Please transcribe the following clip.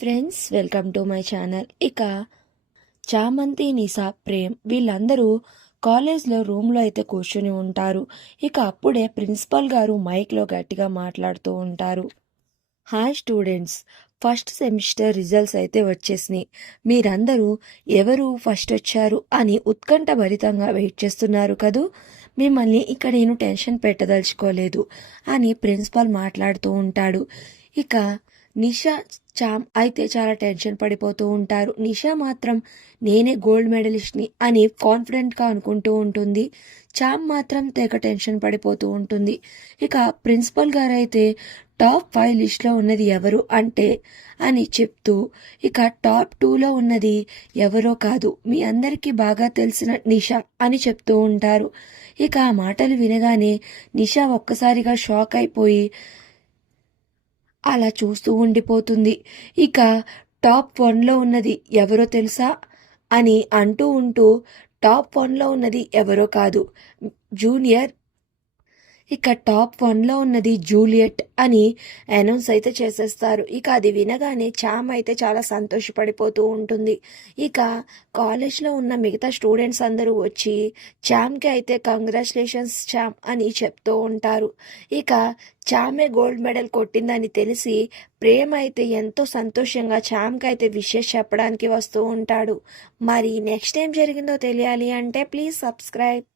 Friends, welcome to my channel. ఇక చామంతి, నిషా, ప్రేమ్ వీళ్ళందరూ కాలేజ్లో రూమ్లో అయితే కూర్చుని ఉంటారు. ఇక అప్పుడే ప్రిన్సిపల్ గారు మైక్లో గట్టిగా మాట్లాడుతూ ఉంటారు. Hi students, first semester results అయితే వచ్చేసినాయి. మీరందరూ ఎవరు ఫస్ట్ వచ్చారు అని ఉత్కంఠభరితంగా వెయిట్ చేస్తున్నారు కదూ. మిమ్మల్ని ఇక్కడ నేను టెన్షన్ పెట్టదలుచుకోలేదు అని ప్రిన్సిపల్ మాట్లాడుతూ ఉంటాడు. ఇక నిషా, చామ్ అయితే చాలా టెన్షన్ పడిపోతూ ఉంటారు. నిషా మాత్రం నేనే గోల్డ్ మెడలిస్ట్ని అని కాన్ఫిడెంట్గా అనుకుంటూ ఉంటుంది. చామ్ మాత్రం తెగ టెన్షన్ పడిపోతూ ఉంటుంది. ఇక ప్రిన్సిపల్ గారు అయితే టాప్ 5 లిస్ట్లో ఉన్నది ఎవరు అంటే అని చెప్తూ ఇక టాప్ 2లో ఉన్నది ఎవరో కాదు, మీ అందరికీ బాగా తెలిసిన నిషా అని చెప్తూ ఉంటారు. ఇక ఆ మాటలు వినగానే నిషా ఒక్కసారిగా షాక్ అయిపోయి అలా చూస్తూ ఉండిపోతుంది. ఇక టాప్ 1లో ఉన్నది ఎవరో తెలుసా అని అంటూ ఉంటూ టాప్ 1లో ఉన్నది ఎవరో కాదు, జూనియర్. ఇక టాప్ 1లో ఉన్నది జూలియట్ అని అనౌన్స్ అయితే చేసేస్తారు. ఇక అది వినగానే చామ్ అయితే చాలా సంతోషపడిపోతూ ఉంటుంది. ఇక కాలేజ్లో ఉన్న మిగతా స్టూడెంట్స్ అందరూ వచ్చి చామ్కి అయితే కంగ్రాచులేషన్స్ చామ్ అని చెప్తూ ఉంటారు. ఇక చామే గోల్డ్ మెడల్ కొట్టిందని తెలిసి ప్రేమ అయితే ఎంతో సంతోషంగా చామ్కి అయితే విషెస్ చెప్పడానికి వస్తూ ఉంటాడు. మరి నెక్స్ట్ ఏం జరిగిందో తెలియాలి అంటే ప్లీజ్ సబ్స్క్రైబ్.